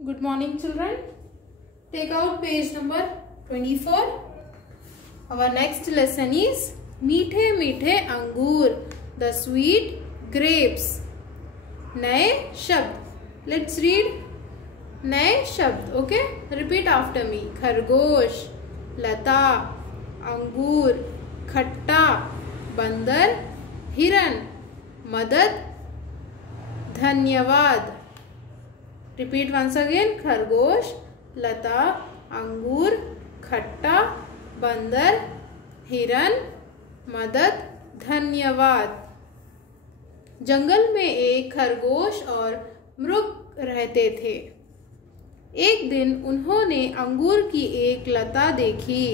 Good morning, children. Take out page number 24. Our next lesson is मीठे मीठे अंगूर, the sweet grapes. नए शब्द. Let's read. नए शब्द. Okay? Repeat after me. खरगोश, लता, अंगूर, खट्टा, बंदर, हिरन, मदद, धन्यवाद. Repeat once again. खरगोश, लता, अंगूर, खट्टा, बंदर, हिरन, मदद, धन्यवाद. जंगल में एक खरगोश और मृग रहते थे. एक दिन उन्होंने अंगूर की एक लता देखी.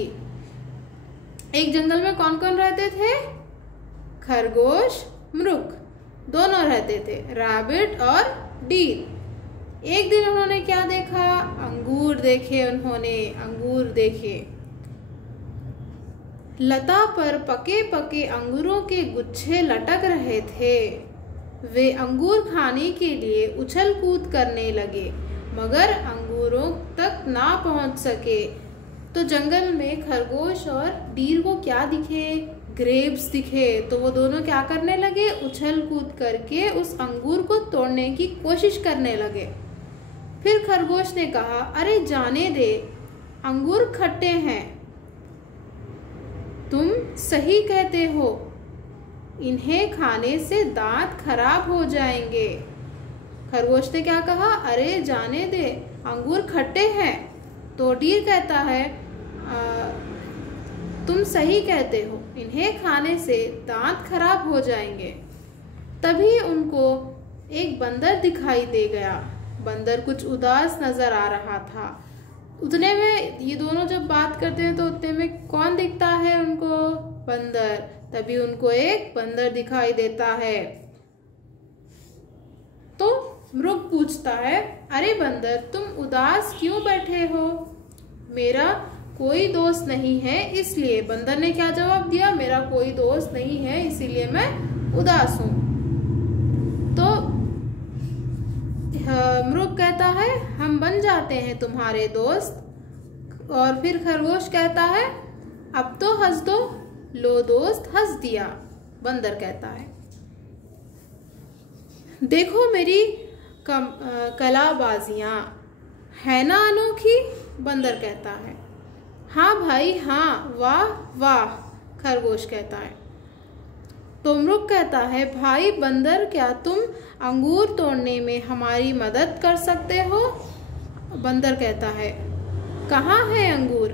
एक जंगल में कौन कौन रहते थे? खरगोश, मृग दोनों रहते थे, रैबिट और डीर. एक दिन उन्होंने क्या देखा? अंगूर देखे. उन्होंने अंगूर देखे. लता पर पके पके अंगूरों के गुच्छे लटक रहे थे. वे अंगूर खाने के लिए उछल कूद करने लगे, मगर अंगूरों तक ना पहुंच सके. तो जंगल में खरगोश और डीर को क्या दिखे? ग्रेप्स दिखे. तो वो दोनों क्या करने लगे? उछल कूद करके उस अंगूर को तोड़ने की कोशिश करने लगे. फिर खरगोश ने कहा, अरे जाने दे, अंगूर खट्टे हैं. तुम सही कहते हो, इन्हें खाने से दांत खराब हो जाएंगे. खरगोश ने क्या कहा? अरे जाने दे, अंगूर खट्टे हैं. तो डीर कहता है, तुम सही कहते हो, इन्हें खाने से दांत खराब हो जाएंगे. तभी उनको एक बंदर दिखाई दे गया. बंदर कुछ उदास नजर आ रहा था. उतने में ये दोनों जब बात करते हैं तो उतने में कौन दिखता है उनको? बंदर. तभी उनको एक बंदर दिखाई देता है. तो मृग पूछता है, अरे बंदर, तुम उदास क्यों बैठे हो? मेरा कोई दोस्त नहीं है इसलिए. बंदर ने क्या जवाब दिया? मेरा कोई दोस्त नहीं है इसीलिए मैं उदास हूं. तो मृग कहता है, हम बन जाते हैं तुम्हारे दोस्त. और फिर खरगोश कहता है, अब तो हंस दो. लो दोस्त, हंस दिया. बंदर कहता है, देखो मेरी कलाबाजियां है ना अनोखी. बंदर कहता है, हाँ भाई हाँ, वाह वाह. खरगोश कहता है. तो मृग कहता है, भाई बंदर, क्या तुम अंगूर तोड़ने में हमारी मदद कर सकते हो? बंदर कहता है, कहाँ है अंगूर?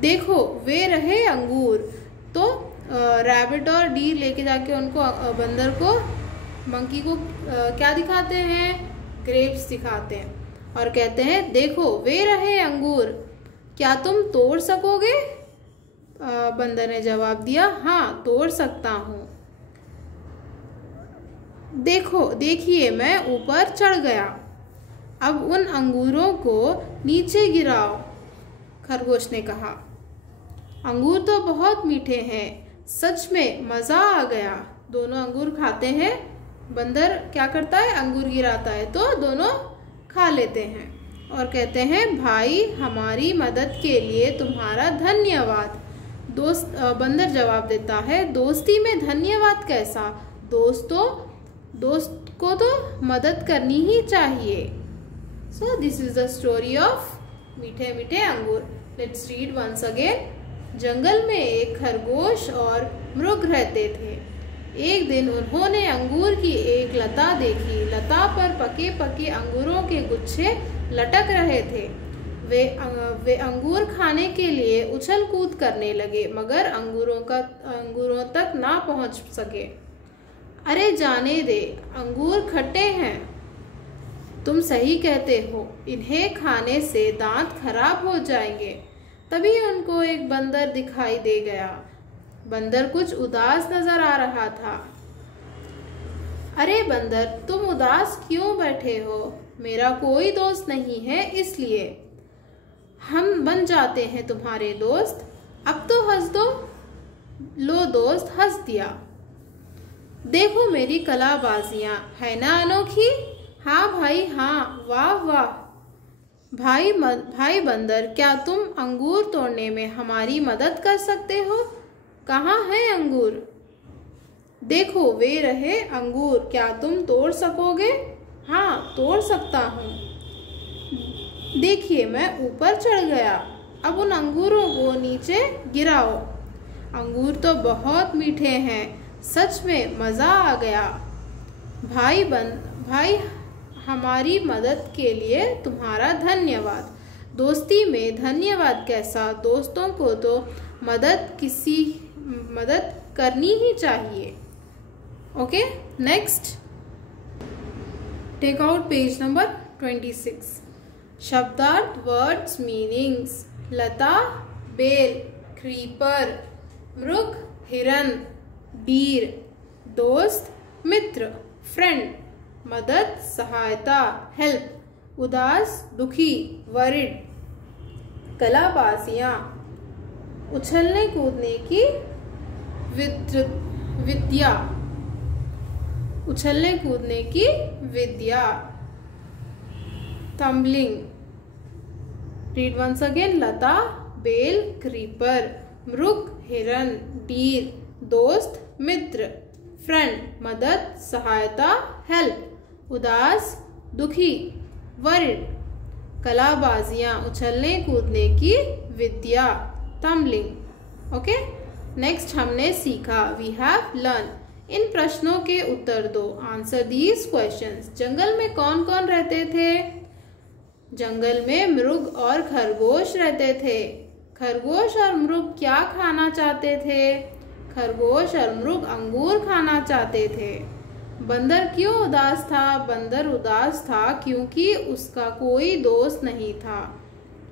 देखो वे रहे अंगूर. तो रैबिट और डीर लेके जाके उनको बंदर को, मंकी को क्या दिखाते हैं? ग्रेप्स दिखाते हैं और कहते हैं, देखो वे रहे अंगूर, क्या तुम तोड़ सकोगे? बंदर ने जवाब दिया, हाँ तोड़ सकता हूँ. देखिए मैं ऊपर चढ़ गया. अब उन अंगूरों को नीचे गिराओ. खरगोश ने कहा, अंगूर तो बहुत मीठे हैं, सच में मजा आ गया. दोनों अंगूर खाते हैं. बंदर क्या करता है? अंगूर गिराता है तो दोनों खा लेते हैं और कहते हैं, भाई हमारी मदद के लिए तुम्हारा धन्यवाद. बंदर जवाब देता है, दोस्ती में धन्यवाद कैसा? दोस्त को तो मदद करनी ही चाहिए. So this is the story of मीठे मीठे अंगूर. Let's read once again. जंगल में एक खरगोश और मृग रहते थे. एक दिन उन्होंने अंगूर की एक लता देखी. लता पर पके पके अंगूरों के गुच्छे लटक रहे थे. वे अंगूर खाने के लिए उछल कूद करने लगे, मगर अंगूरों तक ना पहुंच सके. अरे जाने दे, अंगूर खट्टे हैं. तुम सही कहते हो, इन्हें खाने से दांत खराब हो जाएंगे. तभी उनको एक बंदर दिखाई दे गया. बंदर कुछ उदास नजर आ रहा था. अरे बंदर, तुम उदास क्यों बैठे हो? मेरा कोई दोस्त नहीं है इसलिए. हम बन जाते हैं तुम्हारे दोस्त. अब तो हंस दो. लो दोस्त, हंस दिया. देखो मेरी कलाबाजियां है ना अनोखी. हाँ भाई हाँ, वाह वाह। भाई बंदर, क्या तुम अंगूर तोड़ने में हमारी मदद कर सकते हो? कहाँ है अंगूर? देखो वे रहे अंगूर, क्या तुम तोड़ सकोगे? हाँ तोड़ सकता हूँ। देखिए मैं ऊपर चढ़ गया, अब उन अंगूरों को नीचे गिराओ। अंगूर तो बहुत मीठे हैं, सच में मज़ा आ गया। भाई हमारी मदद के लिए तुम्हारा धन्यवाद। दोस्ती में धन्यवाद कैसा, दोस्तों को तो मदद करनी ही चाहिए। Okay, next take out page number 26। शब्दार्थ वर्ड्स मीनिंग्स। लता बेल, क्रीपर, मृग हिरन, डीर दोस्त मित्र फ्रेंड, मदद सहायता हेल्प, उदास दुखी वरिड, कलाबाजियाँ, उछलने कूदने की विद्या, उछलने कूदने की विद्या, टम्बलिंग। Read once again. लता बेल क्रीपर, मृग हिरन, डीर दोस्त मित्र, फ्रेंड मदद सहायता हेल्प, उदास दुखी वरिड, कलाबाजियाँ उछलने कूदने की विद्या, टम्बलिंग। ओके, नेक्स्ट हमने सीखा वी हैव लर्न। इन प्रश्नों के उत्तर दो। Answer these questions. जंगल में कौन कौन रहते थे? जंगल में मृग और खरगोश रहते थे। खरगोश और मृग क्या खाना चाहते थे? खरगोश और मृग अंगूर खाना चाहते थे। बंदर क्यों उदास था? बंदर उदास था क्योंकि उसका कोई दोस्त नहीं था।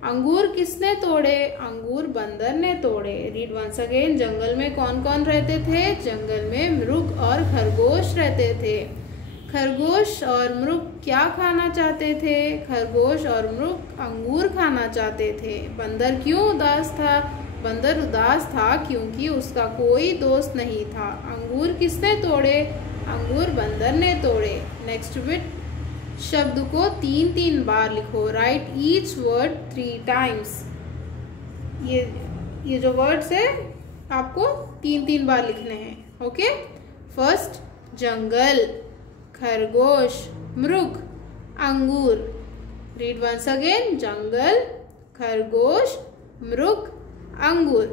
अंगूर किसने तोड़े? अंगूर बंदर ने तोड़े। Read once again. जंगल में कौन कौन रहते थे? जंगल में मृग और खरगोश रहते थे। खरगोश और मृग क्या खाना चाहते थे? खरगोश और मृग अंगूर खाना चाहते थे। बंदर क्यों उदास था? बंदर उदास था क्योंकि उसका कोई दोस्त नहीं था। अंगूर किसने तोड़े? अंगूर बंदर ने तोड़े। नेक्स्ट बिट, शब्द को 3 बार लिखो। Right each word 3 times. ये जो वर्ड्स है आपको 3 बार लिखने हैं। ओके, फर्स्ट जंगल, खरगोश, मृग, अंगूर। Read once again. जंगल, खरगोश, मृग, अंगूर।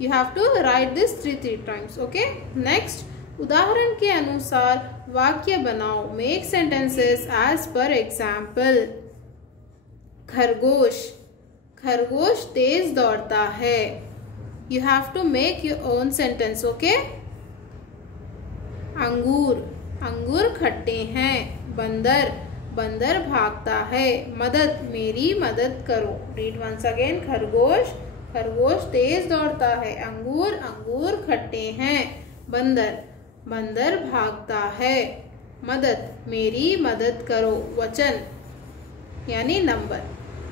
You have to write this 3 times. Okay, next उदाहरण के अनुसार वाक्य बनाओ। Make sentences as per example. खरगोश, खरगोश तेज दौड़ता है। You have to make your own sentence. Okay, अंगूर, अंगूर खट्टे हैं। बंदर, बंदर भागता है। मदद, मेरी मदद करो। Read once again. खरगोश, खरगोश तेज दौड़ता है। अंगूर, अंगूर खट्टे हैं। बंदर, बंदर भागता है। मदद, मेरी मदद करो। वचन यानी नंबर।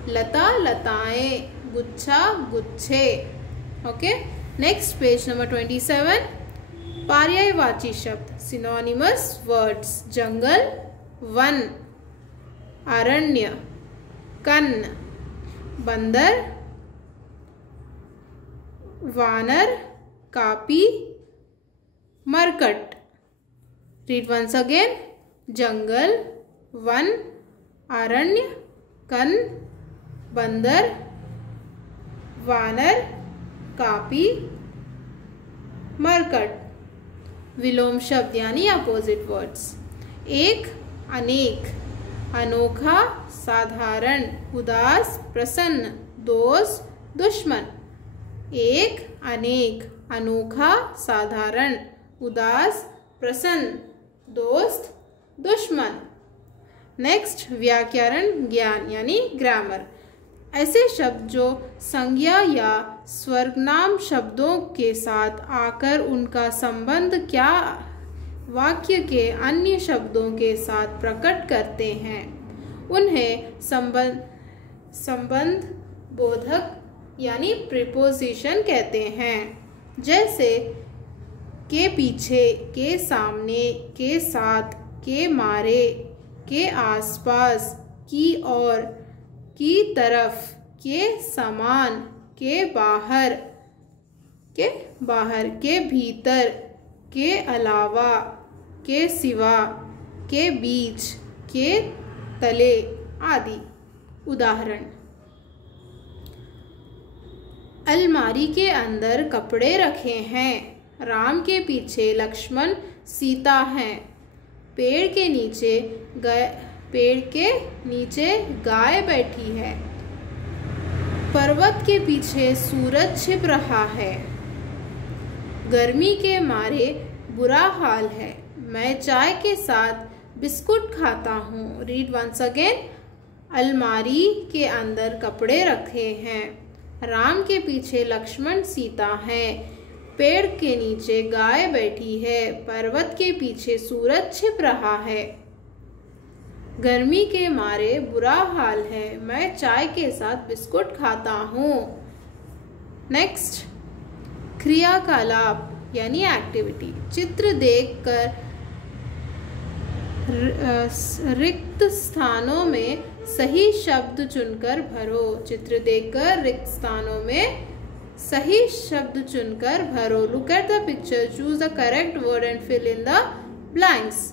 लता लताएं, गुच्छा गुच्छे। Okay, next page number 27। पर्यायवाची शब्द सिनोनिमस वर्ड्स। जंगल वन, अरण्य कन्न, बंदर वानर, कापी मरकट। Read once again. जंगल वन, अरण्य कन्न, बंदर वानर, कापी मरकट। विलोम शब्द यानी अपोजिट वर्ड्स। एक, अनेक, अनोखा, साधारण, उदास, प्रसन्न, दोस्त, दुश्मन। एक, अनेक, अनोखा, साधारण, उदास, प्रसन्न, दोस्त, दुश्मन। नेक्स्ट, व्याकरण ज्ञान यानी ग्रामर। ऐसे शब्द जो संज्ञा या स्वर्गनाम शब्दों के साथ आकर उनका संबंध क्या वाक्य के अन्य शब्दों के साथ प्रकट करते हैं, उन्हें संबंध बोधक यानी प्रीपोजिशन कहते हैं। जैसे के पीछे, के सामने, के साथ, के मारे, के आसपास, की ओर, की तरफ, के समान, के बाहर, के भीतर, के अलावा, के सिवा, के बीच, के तले आदि। उदाहरण, अलमारी के अंदर कपड़े रखे हैं। राम के पीछे लक्ष्मण सीता हैं। पेड़ के नीचे गाय बैठी है। पर्वत के पीछे सूरज छिप रहा है। गर्मी के मारे बुरा हाल है। मैं चाय के साथ बिस्कुट खाता हूँ। Read once again. अलमारी के अंदर कपड़े रखे हैं। राम के पीछे लक्ष्मण सीता हैं। पेड़ के नीचे गाय बैठी है। पर्वत के पीछे सूरज छिप रहा है। गर्मी के मारे बुरा हाल है। मैं चाय के साथ बिस्कुट खाता हूँ। नेक्स्ट, क्रियाकलाप यानी एक्टिविटी। चित्र देखकर रिक्त स्थानों में सही शब्द चुनकर भरो। चित्र देखकर रिक्त स्थानों में सही शब्द चुनकर भरो। Look at the picture, choose the correct word and fill in the blanks.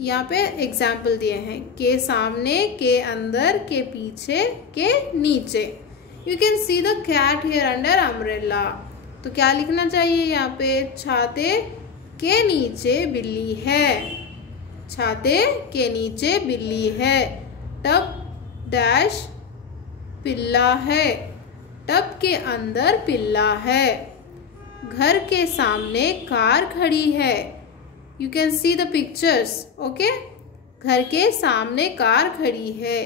यहाँ पे एग्जाम्पल दिए हैं। के सामने, के अंदर, के पीछे, के नीचे। You can see the cat here under umbrella. तो क्या लिखना चाहिए यहाँ पे? छाते के नीचे बिल्ली है। छाते के नीचे बिल्ली है। टब डैश पिल्ला है। टब के अंदर पिल्ला है। घर के सामने कार खड़ी है। You can see the pictures, okay. घर के सामने कार खड़ी है।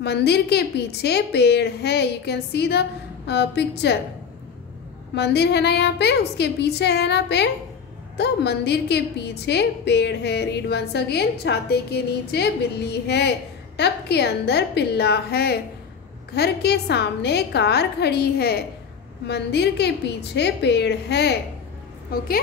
मंदिर के पीछे पेड़ है। You can see the picture. मंदिर है ना यहाँ पे, उसके पीछे है ना पेड़, तो मंदिर के पीछे पेड़ है। Read once again. छाते के नीचे बिल्ली है। टब के अंदर पिल्ला है। घर के सामने कार खड़ी है। मंदिर के पीछे पेड़ है। ओके।